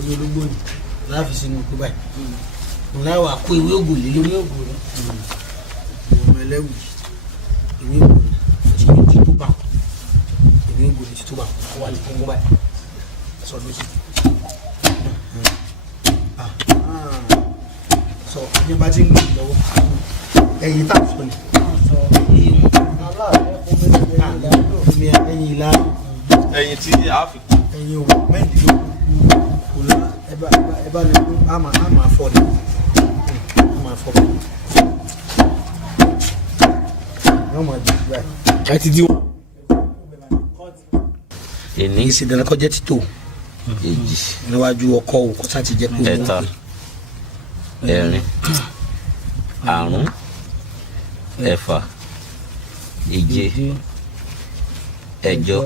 orí ológbò ni láàfin sínú òkú báyìí láwà kó ìwé ògùn lé lórí ògùn rẹ ọmọ ẹlẹ́wù ìwé ògùn ti ní títú bá ìwé ògùn ní títú bá wà ní kóńgó báyìí sọdún sí sọ ní bá ti ń gbé lọ́wọ́ ẹ̀yìn tá a sọ ni ẹ̀yìn ìlà ẹ̀yin tí a fi ẹ̀yìn òwò mẹ́rìndínlógún kò lá ẹ bá lè kú á máa fọ́ ni á máa fọ́ ni wọ́n máa jù báyìí. ẹ ti di wọn. èní kì í ṣe dandan kọjá títò èjì níwájú ọkọ òkọ sáti jẹ pé ẹ̀ta ẹ̀rin àrún ẹ̀fà ìje ẹ̀jọ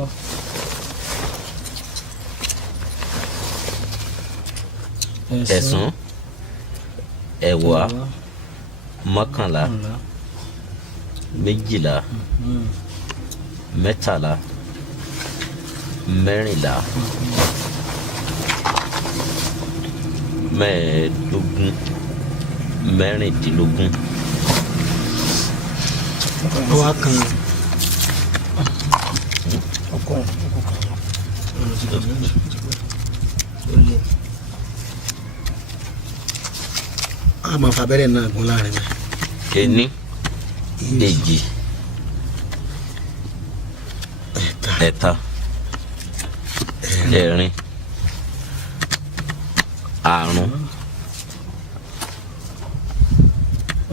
ẹ̀sán ẹ̀wá mọ́kànlá méjìlá mẹ́tàlá mẹ́rìnlá mẹ́ẹ̀ẹ́dógún mẹ́rìndínlógún ọwọ́ kan a máa fa abẹ́rẹ́ náà gún láàrin náà. ení èjì ẹ̀ta ẹ̀rin àrún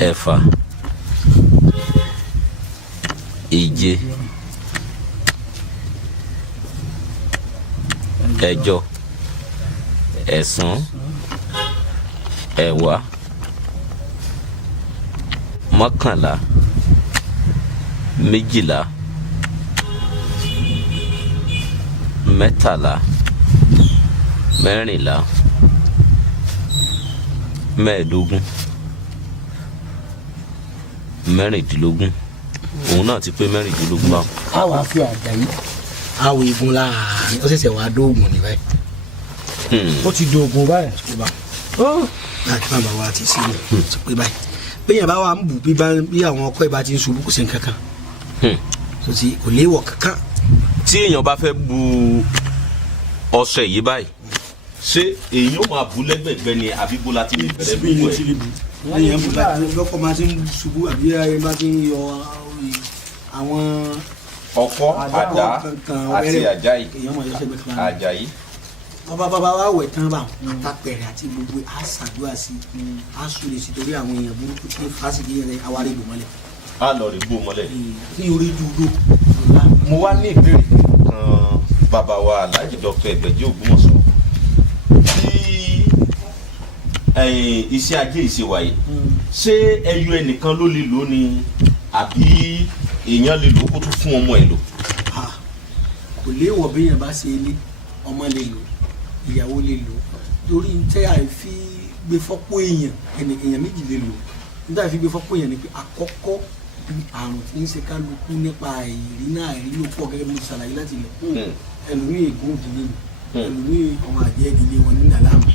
ẹ̀fà ìje ẹ̀jọ ẹ̀sán ẹ̀wá mọ́kànlá méjìlá mẹ́tàlá mẹ́rìnlá mẹ́ẹ̀ẹ́dógún mẹ́rìndínlógún òun náà ti pé mẹ́rìndínlógún báwọn. a wàá fi Àjàyí àwọ̀ igun láàárín ó ṣẹ̀ṣẹ̀ wàá dóògùn ní báyìí ó ti dóògùn báyìí tó bá láti má bàa wá ti sí mi ti pé báyìí bẹ́ẹ̀ bá wà ń bù bí àwọn ọkọ ìbá ti ń ṣubú kò sí nǹkan kan tó ti kò léwọ̀ kankan. tí èèyàn bá fẹ́ bu ọṣẹ yìí báyìí ṣé èyí ó máa bu lẹ́gbẹ̀gbẹ́ ni àbí bó la ti lè bẹ̀rẹ̀ bí wọ́n ẹ̀. lẹ́yìn ẹ̀mú báyìí lọ́kọ̀ máa ti ń ṣubú àbí ẹ̀ bá ti ń yọ àwọn ọkọ àdá àti àjáyí àjáyí. bàbá wa wẹ̀ tán bá àtàpẹ̀rẹ̀ àti gbogbo àṣàdúrà sí àṣùlẹ̀ sí torí àwọn èèyàn burúkú tí fásitì yẹn àwárí ìbò mọ́lẹ̀. a lọ rí bò mọ́lẹ̀. ní orí dúró. mo wá ní ìbéèrè kan bàbá wa Alhaji Dr. Ẹgbẹ̀jí Ògbómọ̀ṣọ́ tí iṣẹ́ ajé ìṣèwà yìí ṣé ẹyọ ẹnìkan ló lè lò ní àbí èèyàn lè lò kó tún fún ọmọ ẹ̀ lò. kò léèwọ̀ béèyàn bá ṣe ilé ọmọ lè lò ìyàwó lè lò torí tẹ́ àìfi gbé fọ́pọ̀ èèyàn méjì lè lò nígbà tí gbé fọ́pọ̀ èèyàn ni pé àkọ́kọ́ àrùn tí ń ṣe kálukú nípa àìrí náà àìrí ló pọ̀ gẹ́gẹ́ bí mo ṣàlàyé láti lẹ̀ ẹlòmíì ègún ìdílé ni ẹlòmíì ọmọ àjẹ́ ìdílé wọn ní nàlámù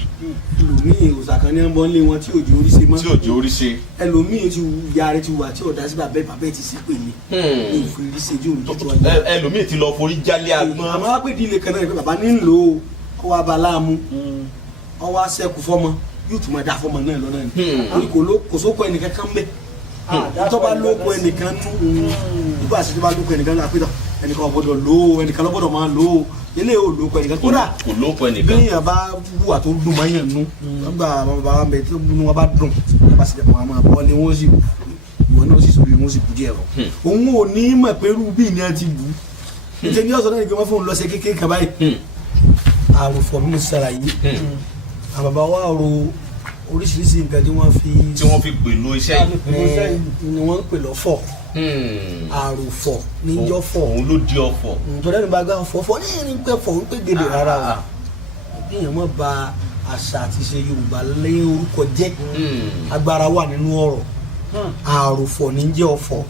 ẹlòmíì òṣàkan ní ọmọ ilé wọn tí òjò orí ṣe mọ́ tí òjò orí ṣe ẹlòmíì ti ya rẹ ti wà tí ọ̀dà sí bàbá ẹ̀ ti sí pèlè ní ìfòrí ṣejú òun tó tó wáyé. ẹlòmíì ti lọ forí jálé agbọ́n. àmọ́ wá pé ìdílé kan náà ni pé bàbá ní ń lò ó kó wá ba láàmú ọ wá sẹ́kù fọ́mọ yóò tún máa dá fọ́mọ náà lọ́nà ni torí kò sóko ẹnìkan kan bẹ́ẹ̀ tó bá lóko ẹnìkan nú nígbà tí tó bá lóko ẹnìkan náà pétọ ẹnìkan ọgbọdọ lò ó ẹnìkan lọgbọdọ máa lò ó ilé ò lóko ẹnìkan kódà kò lóko ẹnìkan bí èèyàn bá wùwà tó dùn máa yàn nú nígbà bàbá wa bẹ tó nú wọn bá dùn wọn bá sì dẹ̀kọ̀ wọn máa bọ́ ni wọ́n sì ìwọ náà sì sọ̀rọ̀ wọ́n sì bù díẹ̀ rọ òun ò ní mọ̀ pé irú bíi ni a ti bù nítorí ọ̀sán náà ni pé wọ́n fóun lọ́sẹ̀ kékeré kan báyìí àròfọ̀ mímú sára yìí àwọn bàbá wa ro oríṣiríṣi nǹkan tí wọ́n fi pèlò iṣẹ́ yìí ni wọ́n ń pè lọ́fọ̀ àròfọ̀ níjọ́fọ̀ òun ló di ọ̀fọ̀ nítorí ẹni bá gbá fọ̀fọ̀ ní ẹni pẹ́ fọ̀ wípé gèdè rárá o èèyàn mọ̀ bà àṣà àti ṣe Yorùbá lẹ́yìn orúkọ jẹ́ agbára wà nínú ọ̀rọ̀ àròfọ̀ ní jẹ́ ọ̀fọ̀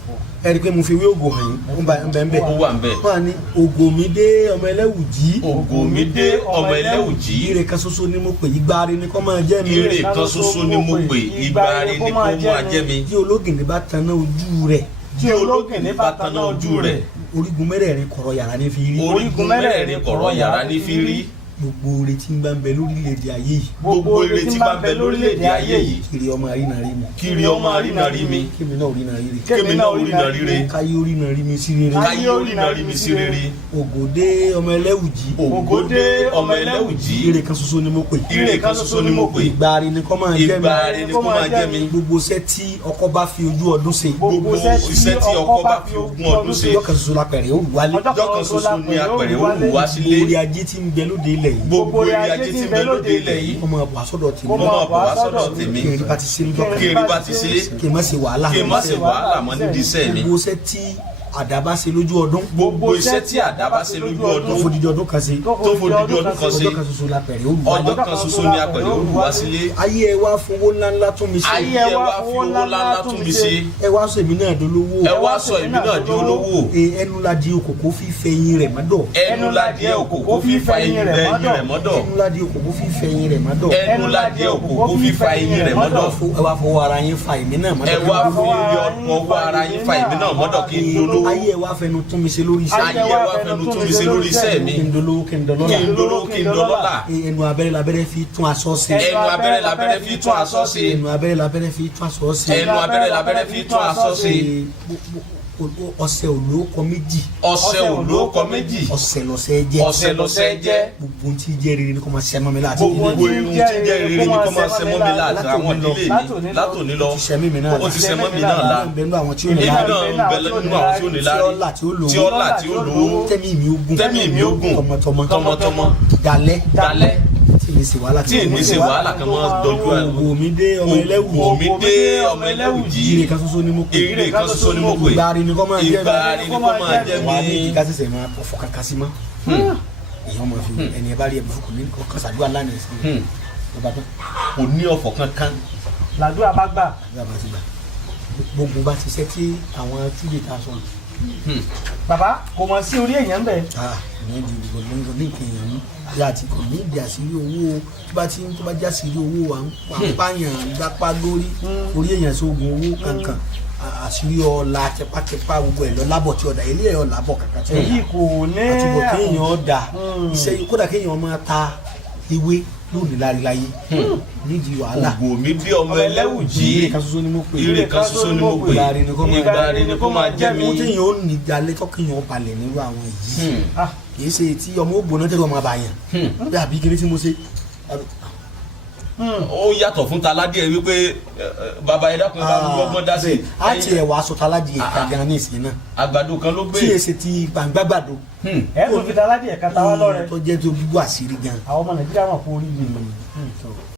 ẹ rí i pé mo fi wé ògò hàn yín ó ń bẹ ó wà ń bẹ. wọ́n á ní Ògòmídé ọmọ Ẹlẹ́wùjí. Ògòmídé ọmọ Ẹlẹ́wùjí. ire kan ṣoṣo ni mo pè igba rí ni kó máa jẹ́ mi. ire kan ṣoṣo ni mo pè igba rí ni kó máa jẹ́ mi. tí ológìnní bá taná ojú rẹ̀. tí ológìnní bá taná ojú rẹ̀. orígun mẹ́rẹ̀ẹ̀rin kọ̀rọ̀ yàrá ní fi rí. orígun mẹ́rẹ̀ẹ̀rin kọ̀rọ̀ yàrá ní fi rí. gbogbo ire tí ń bá ń bẹ lórílẹ̀‐èdè ayé yìí. gbogbo ire tí ń bá ń bẹ lórílẹ̀‐èdè ayé yìí. kiri ọmọ àrínà rí mi. kiri ọmọ àrínà rí mi. kémi náà rínà rí re. kémi náà rínà rí re. káyé orínà rí mi sí rere. káyé orínà rí mi sí rere. Ògòdé ọmọ Ẹlẹ́wùjí. Ògòdé ọmọ Ẹlẹ́wùjí. ire kan ṣoṣo ni mo pè. ire kan ṣoṣo ni mo pè. ìgbà rí ni kó máa jẹ́ mi. ìgbà rí ni kó máa jẹ́ mi. gbogbo iṣẹ́ tí ọkọ bá fi ojú ọdún ṣe. gbogbo iṣẹ́ tí ọkọ bá fi ogún ọdún ṣe. ọjọ́ kan ṣoṣo lápẹ̀rẹ̀ ó wálé. ọjọ́ kan ṣoṣo ni apẹ̀rẹ̀ ó wù wá sílé. orí ajé tí ń bẹ lóde ilẹ̀ yìí. gbogbo orí ajé tí ń bẹ lóde ilẹ̀ yìí. ọmọ àbọ̀ àsọdọ̀ tèmi. ọmọ àbọ̀ àsọdọ̀ tèmi. kí n rí bá ti ṣe ń dọ́kà. kí n rí bá ti ṣe. kí n má ṣe wàhálà. kí n má ṣe wàhálà mọ́ nídìí iṣẹ́ mi. gbogbo iṣẹ́ tí àdàbà ṣe lójú ọdún. gbogbo iṣẹ́ tí àdàbà ṣe lójú ọdún. tó fòdìdí ọdún kan ṣe. tó fòdìdí ọdún kan ṣe. ọjọ́ kan ṣoṣo lápẹ̀rẹ̀ ó wù wálé. ọjọ́ kan ṣoṣo ni apẹ̀rẹ̀ ó wù wá sílé. ayé ẹ wá fowó ńláńlá tún mi ṣe. ayé ẹ wá fi owó ńláńlá tún mi ṣe. ẹ wá sọ èmi náà dolówó. ẹ wá sọ èmi náà di olówó. ẹnu la di òkòkò fífẹ́ yín rẹ̀ mọ́dọ̀. ẹnu la di òkòkò fífa eyín rẹ̀ mọ́dọ̀. ẹnu la di òkòkò fífẹ́ yín rẹ̀ mọ́dọ̀. ẹnu la di òkòkò fífa eyín rẹ̀ mọ́dọ̀. ẹ wá fọwọ́ ara yín fa èmi náà mọ́dọ̀. ẹ wá fọwọ́ ara yín fa èmi náà mọ́dọ̀ kí n dolówó. ayé ẹ wá fẹnu tún mi ṣe lórí iṣẹ́. ayé ẹ wá fẹnu tún mi ṣe lórí iṣẹ́ mi. kí n dolówó kí n dọlọ́lá. kí n dolówó kí n dọlọ́lá. ẹnu abẹ́rẹ́ labẹ́rẹ́ fi tún aṣọ ṣe. ẹnu abẹ́rẹ́ labẹ́rẹ́ fi tún aṣọ ṣe. ẹnu abẹ́rẹ́ labẹ́rẹ́ fi tún aṣọ ṣe. ẹnu abẹ́rẹ́ labẹ́rẹ́ fi tún aṣọ ṣe. ọṣẹ olóòkọ méjì. ọṣẹ olóòkọ méjì. ọṣẹ lọṣẹ jẹ. ọṣẹ lọṣẹ jẹ. gbogbo tí jẹ rere ni kò máa ṣẹ mọ́ mi láti. gbogbo irun tí jẹ rere ni kò máa ṣẹ mọ́ mi láti àwọn ìdílé mi látòní lọ. ó ti ṣẹ mímí náà la. ó ti ṣẹ mọ́ mi náà la. èmi náà ń bẹ nínú àwọn tí ó ní èmi láàrin. náà ń bẹ nínú àwọn tí ó ní láàrin. tí ọlá tí ó lówó. tẹ́mi mi ó gùn. tẹ́mi mi ó gùn. tọmọtọmọ. dalẹ́. dalẹ́. tí mi ṣe wàhálà tí èmi ṣe wàhálà kan máa dojú ẹ. Ògòmídé ọmọ Ẹlẹ́wùjí. Ògòmídé ọmọ Ẹlẹ́wùjí. ire kan ṣoṣo ni mo pè. ire kan ṣoṣo ni mo pè. ìgbà rí ni kò máa jẹ́ mi. ìgbà rí ni kò máa jẹ́ mi. wà á ní ìdíkà ṣẹ̀ṣẹ̀ máa ọ̀fọ̀ kankan sí mọ́. èèyàn máa fi ẹni ẹ bá rí ẹ bùkún ní ọkàn ṣàdúrà lánàá ẹ̀sìn. ọba tán. kò ní ọ̀fọ̀ kankan. làdúrà bá gbà. àdúrà bá ti gbà. gbogbo bá ti ṣe tí àwọn túlẹ̀ ta sọ. bàbá kò mọ̀ sí orí èèyàn bẹ́ẹ̀. ìyẹn di ìdìbò lóńgbò ní ìkẹyìn ní ìyá àti kò ní ìdí àṣírí owó tó bá já sírí owó à ń pààyàn gbapá lórí orí èèyàn sóògùn owó kankan àṣírí ọ̀la tẹpátẹpá gbogbo ẹ̀ lọ lábọ̀ tí ọ̀dà ilé ẹ̀ ọ̀la bọ̀ kankan tí ọ̀dà èyí kò ní àtúbọ̀ kéèyàn ọ̀dà iṣẹ́ kódà kéèyàn máa ta ewé lónìí láríláyé nídìí wàhálà. Ògòmídé ọmọ Ẹlẹ́wùjí. ire kan ṣoṣo ni mo pè. ire kan ṣoṣo ni mo pè. ìgbà rí ni kò máa jẹ́ mi. mo téèyàn ó ní dalẹ́ tọ́kìyàn balẹ̀ nírú àwọn yìí kìí ṣe tí ọmọ ògbóná tẹ́lẹ̀ ọmọ àbàyàn bí àbí kiri tí mo ṣe. ó yàtọ̀ fún taládìẹ wípé bàbá ẹ̀dá kan bá gbọ́gbọ́n dá sí. a ti ẹ̀ wàá sọ taládìẹ ká gan ní ìsìn náà. àgbàdo kan ló gbé. tí èsì ti gbàngbàgbàdo. ẹ kò fi taládìẹ kata wá lọ́rẹ. tó jẹ́ tó bíbú àṣírí gan. àwọn ọmọ Nàìjíríà wọn kò rí mi.